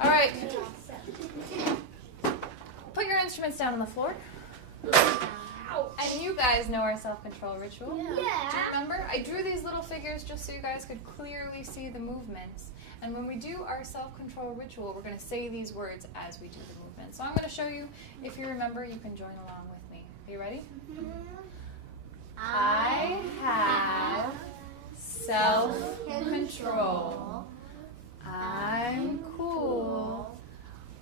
All right. Put your instruments down on the floor. And you guys know our self-control ritual. Yeah. Do you remember? I drew these little figures just so you guys could clearly see the movements. And when we do our self-control ritual, we're going to say these words as we do the movement. So I'm going to show you. If you remember, you can join along with me. Are you ready? I have self-control. I'm cool.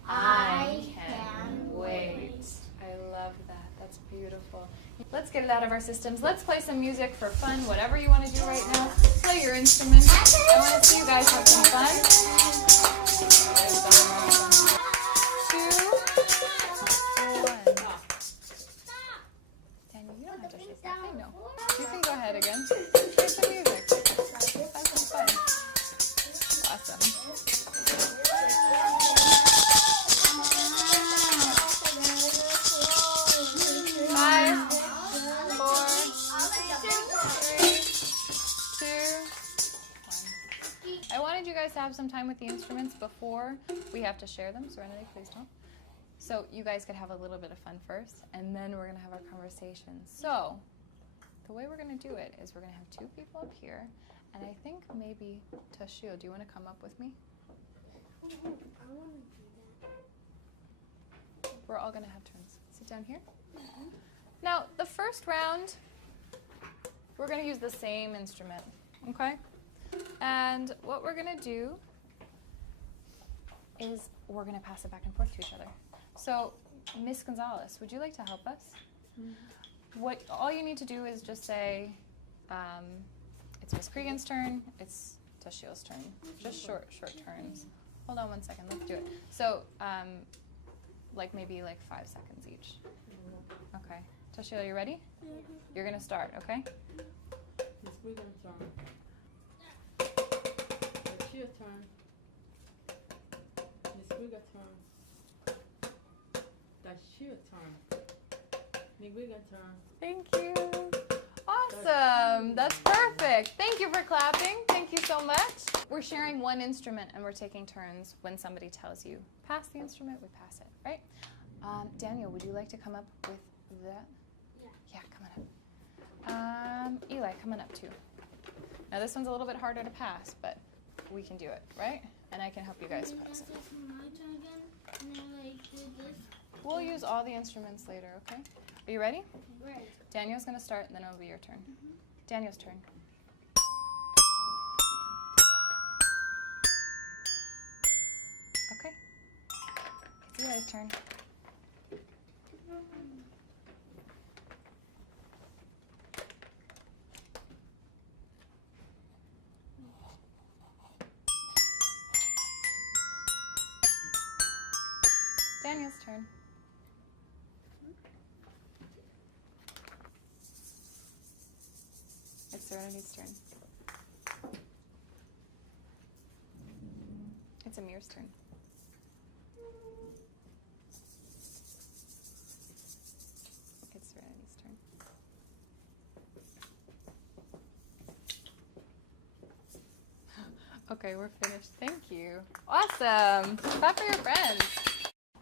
I can wait. I love that. That's beautiful. Let's get it out of our systems. Let's play some music for fun, whatever you want to do right now. Play your instruments. I want to see you guys have some fun. 2, 1. Daniel, you don't have to shake that thing, no. You can go ahead again. Play some music. Have some fun. Awesome. 5, 4, 3, 2, 1. I wanted you guys to have some time with the instruments before we have to share them. Serenity, please don't. So you guys could have a little bit of fun first, and then we're going to have our conversation. So the way we're going to do it is we're going to have 2 people up here, and I think maybe Toshio, do you want to come up with me? I want to do that. We're all going to have turns. Sit down here. Now, the first round, we're going to use the same instrument, okay? And what we're going to do is we're going to pass it back and forth to each other. So, Miss Gonzalez, would you like to help us? What all you need to do is just say, it's Miss Cregan's turn, it's Toshio's turn. Just short turns. Hold on one second, let's do it. So, maybe 5 seconds each. Okay. Toshio, you ready? You're going to start, okay? Miss Cregan's turn. Toshio's turn. Miss Cregan's turn. Toshio's turn. Miss Cregan's turn. Thank you. Awesome. That's perfect. Thank you for clapping. Thank you so much. We're sharing one instrument and we're taking turns. When somebody tells you, pass the instrument, we pass it, right? Daniel, would you like to come up with that? Yeah, come on up. Eli, come on up too. Now this one's a little bit harder to pass, but we can do it, right? And I can help you guys pass it. We'll use all the instruments later, okay? Are you ready? Right. Daniel's going to start, and then it'll be your turn. Daniel's turn. Okay. It's Eli's turn. Daniel's turn. It's Serenity's turn. It's Amir's turn. It's Serenity's turn. Okay, we're finished. Thank you. Awesome. Clap for your friends.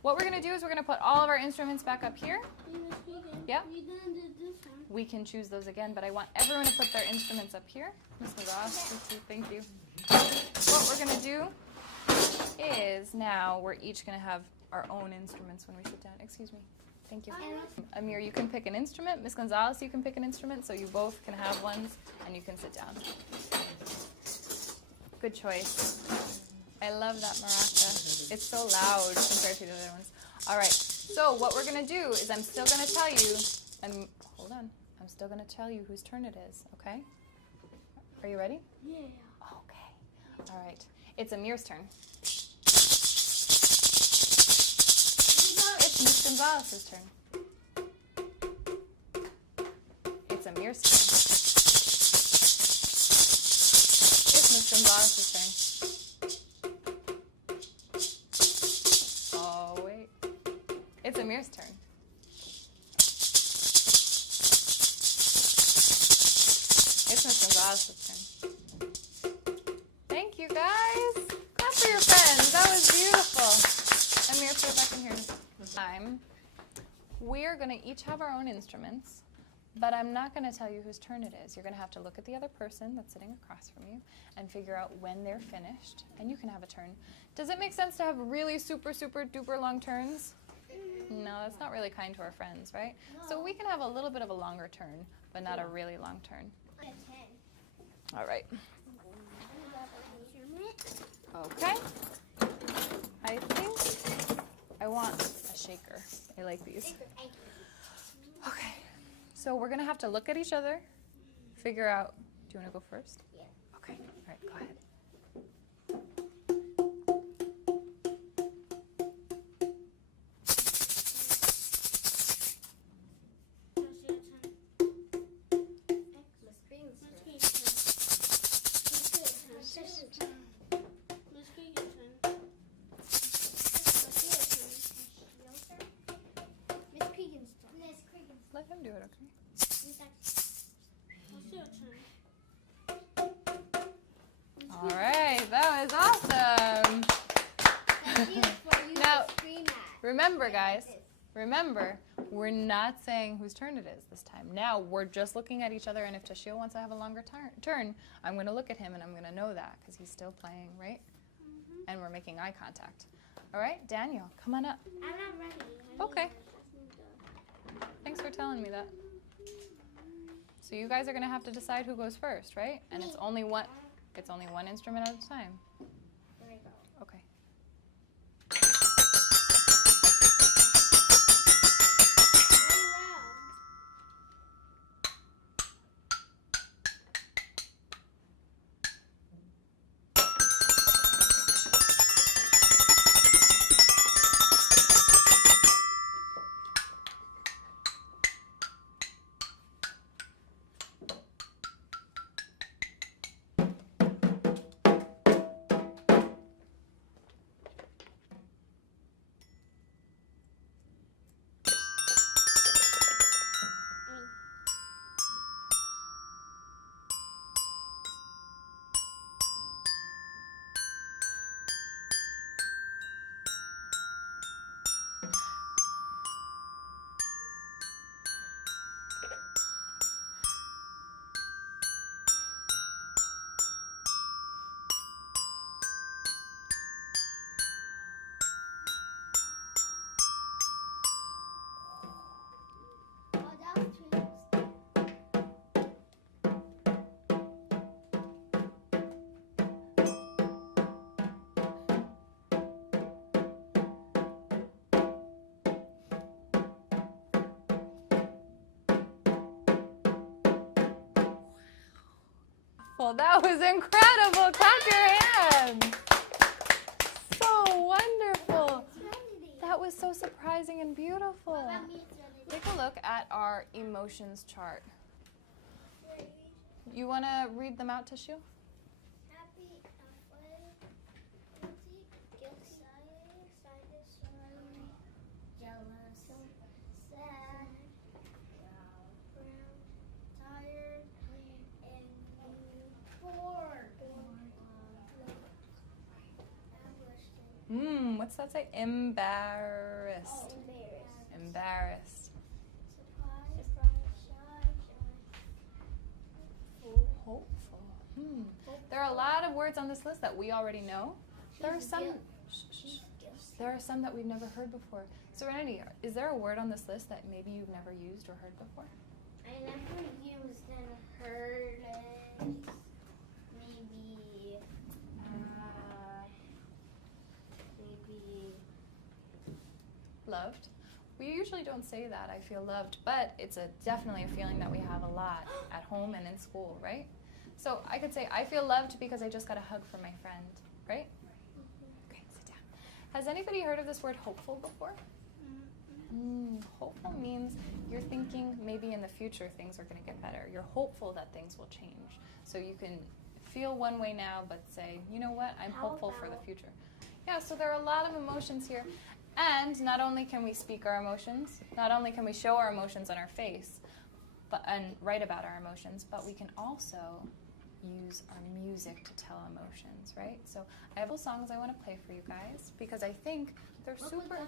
What we're going to do is we're going to put all of our instruments back up here. Yeah? We can choose those again, but I want everyone to put their instruments up here. Miss Gonzalez, thank you. What we're going to do is now we're each going to have our own instruments when we sit down. Excuse me. Thank you. Amir, you can pick an instrument. Miss Gonzalez, you can pick an instrument, so you both can have ones, and you can sit down. Good choice. I love that maraca. It's so loud compared to the other ones. All right, so what we're going to do is I'm still going to tell you, and hold on, I'm still going to tell you whose turn it is, okay? Are you ready? Yeah. Okay. All right. It's Amir's turn. It's Miss Gonzalez's turn. It's Amir's turn. It's Miss Gonzalez's turn. Oh, wait. It's Amir's turn. It's Miss Gonzalez's turn. Thank you, guys. Clap for your friends. That was beautiful. time, we're going to each have our own instruments, but I'm not going to tell you whose turn it is. You're going to have to look at the other person that's sitting across from you and figure out when they're finished, and you can have a turn. Does it make sense to have really super, super duper long turns? No, that's not really kind to our friends, right? So we can have a little bit of a longer turn, but not a really long turn. All right. Okay. I think I want a shaker. I like these. Okay. So we're going to have to look at each other, figure out. Do you want to go first? Yeah. Okay. All right, go ahead. Let him do it, okay? All right, that was awesome. Now, remember, guys, remember, we're not saying whose turn it is this time. Now, we're just looking at each other, and if Toshio wants to have a longer turn, I'm going to look at him, and I'm going to know that because he's still playing, right? And we're making eye contact. All right, Daniel, come on up. I'm not ready. Okay. Thanks for telling me that. So you guys are going to have to decide who goes first, right? And it's only one instrument at a time. There we go. Okay. Well, that was incredible. Clap your hands. So wonderful. That was so surprising and beautiful. Take a look at our emotions chart. You want to read them out, Toshio? Happy, afraid, guilty, excited, sorry, jealous, sad, brown, tired, and bored. What's that say? Embarrassed. Embarrassed. Hopeful. There are a lot of words on this list that we already know. There are some that we've never heard before. Serenity, is there a word on this list that maybe you've never used or heard before? I never used and heard it. Maybe Loved. We usually don't say that, I feel loved, but it's definitely a feeling that we have a lot at home and in school, right? So I could say, I feel loved because I just got a hug from my friend, right? Okay, sit down. Has anybody heard of this word hopeful before? Hopeful means you're thinking maybe in the future things are going to get better. You're hopeful that things will change. So you can feel one way now, but say, you know what, I'm hopeful for the future. Yeah, so there are a lot of emotions here. And not only can we speak our emotions, not only can we show our emotions on our face and write about our emotions, but we can also use our music to tell emotions, right? So I have a songs I want to play for you guys because I think they're super,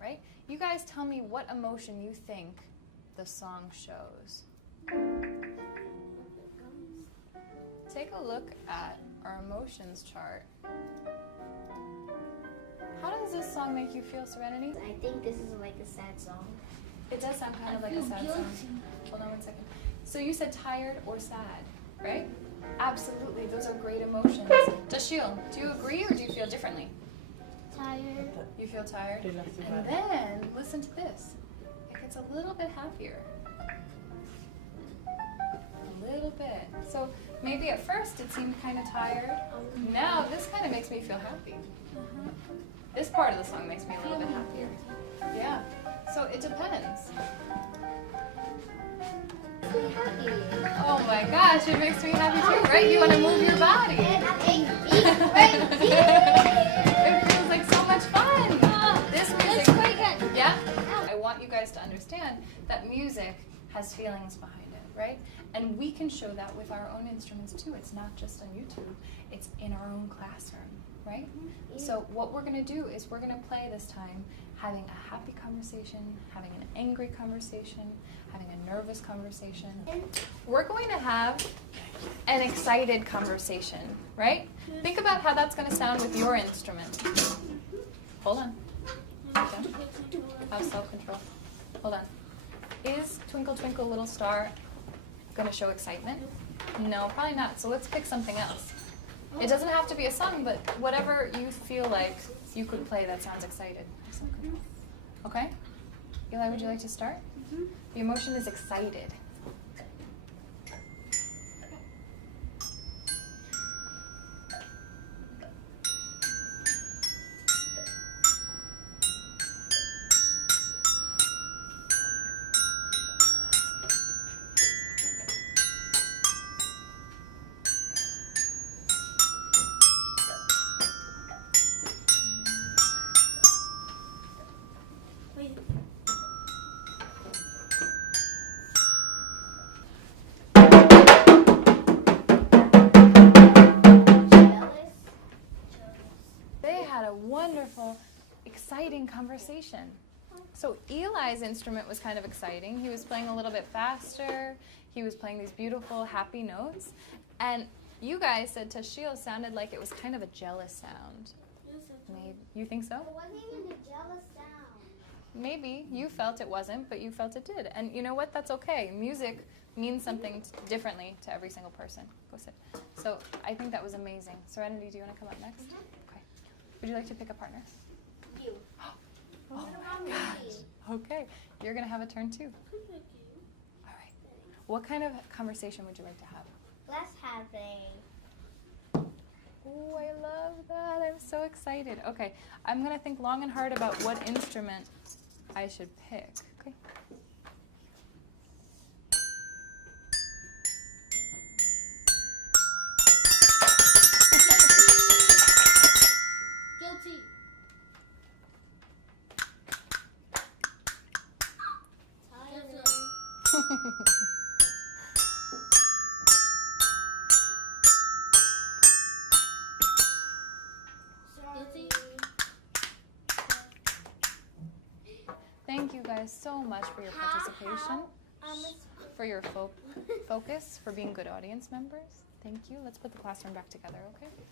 right? You guys tell me what emotion you think the song shows. Take a look at our emotions chart. How does this song make you feel, Serenity? I think this is like a sad song. It does sound kind of like a sad song. Hold on one second. So you said tired or sad, right? Absolutely, those are great emotions. Dashiel, do you agree or do you feel differently? Tired. You feel tired? Feel not too And bad. then, listen to this. It gets a little bit happier. A little bit. So maybe at first it seemed kind of tired. Now this kind of makes me feel happy. This part of the song makes me a little bit happier. Yeah. So it depends. Oh my gosh, it makes me happy too, right? You want to move your body. It feels like so much fun. This music, yeah? I want you guys to understand that music has feelings behind it, right? And we can show that with our own instruments too. It's not just on YouTube, it's in our own classroom, right? So what we're going to do is we're going to play this time having a happy conversation, having an angry conversation, having a nervous conversation. We're going to have an excited conversation, right? Think about how that's going to sound with your instrument. Hold on. Okay. Have self-control. Hold on. Is Twinkle Twinkle Little Star going to show excitement? No, probably not. So let's pick something else. It doesn't have to be a song, but whatever you feel like you could play that sounds excited. Okay? Eli, would you like to start? The emotion is excited. They had a wonderful, exciting conversation. So Eli's instrument was kind of exciting. He was playing a little bit faster. He was playing these beautiful, happy notes. And you guys said Tashiel sounded like it was kind of a jealous sound. Maybe. You think so? It wasn't even a jealous sound. Maybe. You felt it wasn't, but you felt it did. And you know what? That's okay. Music means something differently to every single person. Go sit. So I think that was amazing. Serenity, do you want to come up next? Okay. Would you like to pick a partner? You. Oh my gosh. Okay. You're going to have a turn too. All right. What kind of conversation would you like to have? Let's have a... Oh, I love that. I'm so excited. Okay. I'm going to think long and hard about what instrument I should pick. Okay. Guilty. Thank you guys so much for your participation, for your focus, for being good audience members. Thank you. Let's put the classroom back together, okay?